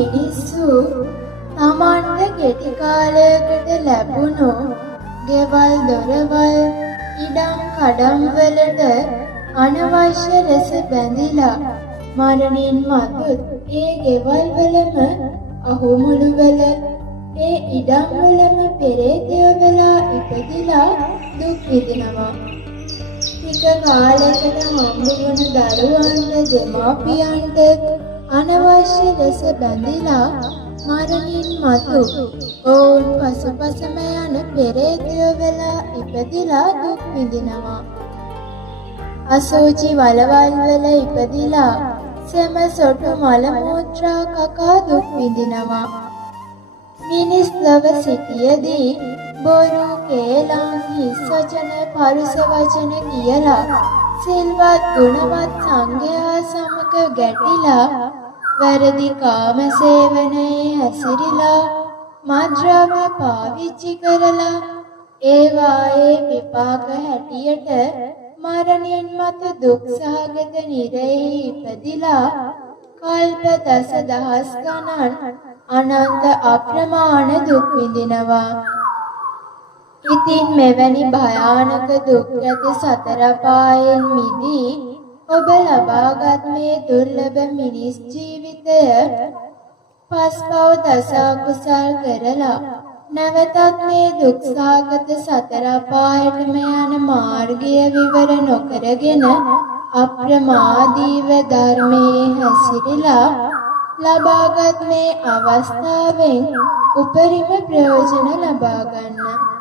මිනිස්සු තමන්ට කෙටි කාලයකට ලැබුණු ගෙවල් දොරවල් ඉඩම් කඩම් වලට අනවශ්‍ය ලෙස බැඳිලා මරණින් මතුත් ඒ ගෙවල් වලම අහුමුළු වල ඒ ඉඩම් වලම පෙරේතය වෙලා ඉපදිලා දුක් විඳිනවා. ටික කාලයකට හම්බුවන දරුවන්ට දෙමාපියන්ට අනවශ්‍ය ලෙස බැඳිලා මරණින් මතු ඔවුන් පසුපසම යන පෙරේතය වෙලා ඉපදිලා දුක් විඳිනවා. අසුචි වලවල් වල ඉපදිලා සෙම සොටු මල මුත්‍රා කකා දුක් විඳිනවා. මිනිස් ලොව සිටියදී බොරු කේලම් හිස් වචන පරුස වචන කියලා සිල්වත් ගුණවත් සංඝයා සමග ගැටිලා වැරදි කාම සේවනයේ හැසිරිලා මද්ද්‍රව්‍ය පාවිච්චි කරලා ඒවායේ විපාක හැටියට මරණින් මතු දුක් සහගත නිරයෙහි ඉපදිලා කල්ප දසදහස් ගණන් අනන්ත අප්‍රමාණ දුක් විඳිනවා. ඉතින් මෙවැනි භයානක දුක් ඇති සතර පායෙන් මිදී ඔබ ලබාගත් මේ දුර්ලභ මිනිස් ජීවිතය පස්පව් දස අකුසල් කරලා නැවතත් මේ දුක් සහගත සතර පායටම යන මාර්ගය විවර නොකරගෙන අප්‍රමාදීව ධර්මයේ හැසිරලා ලබාගත් මේ අවස්ථාවෙන් උපරිම ප්‍රයෝජන ලබා ගන්න.